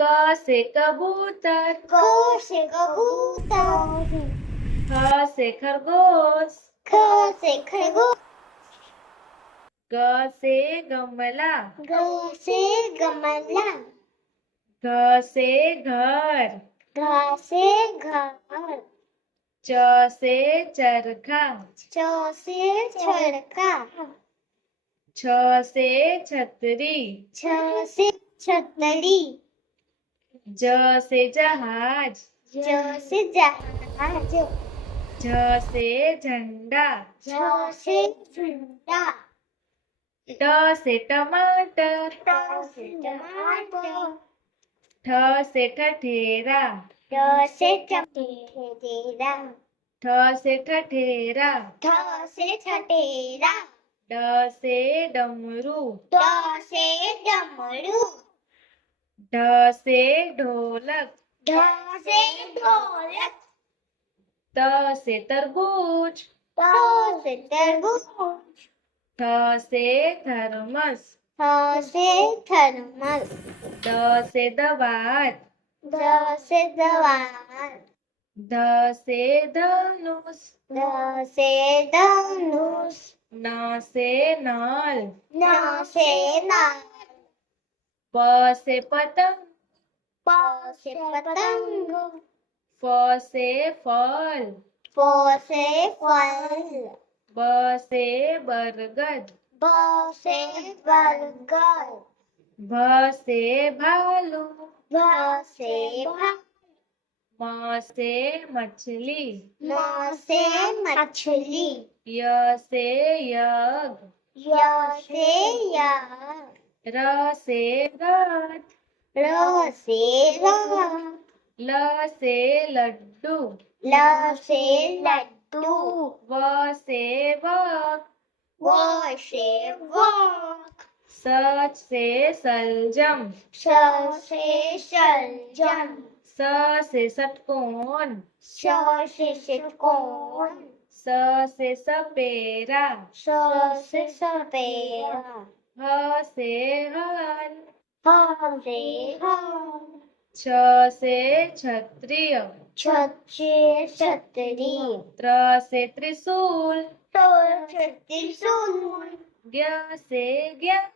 क से कबूतर, क से कबूतर, ख से खरगोश, ख से खरगोश, ग से गमला, ग से गमला, घ से घर, घ से घर, च से चरखा, च से चरखा, छ से छतरी, छ से छतरी, ज से जहाज, ज से जहाज, झ से झंडा, झ से झंडा, ट से टमाटर, ट से टमाटर, ठ से ठठेरा, ठ से ठठेरा, ठ से ठठेरा, ठ से ठठेरा, ड से डमरू, ड से डमरू, ढ से ढोलक, ढ से ढोलक, त से तरबूज, त से तरबूज, थ से थर्मस, थ से थर्मस, द से दवात, द से दवात, ध से धनुष, ध से धनुष, न से नल, न से नल, प से पतंग, प से पतंग, फ से फल, फ से फल, ब से बरगद, ब से बरगद, भ से भालू, भ से भालू, म से मछली, म से मछली, य से यज्ञ, य से यज्ञ, र से रथ, र से रथ, ल से लड्डू, ल से लड्डू, व से वक, व से वक, स से सलजम, स से सलजम, स से षटकोण, स से षटकोण, स से सपेरा, स से सपेरा, ह से हल, ह से हल, छ से क्षत्रिय, छ से छतरी, त्र से त्रिशूल, ट से त्रिशूल, ज्ञ से ज्ञान,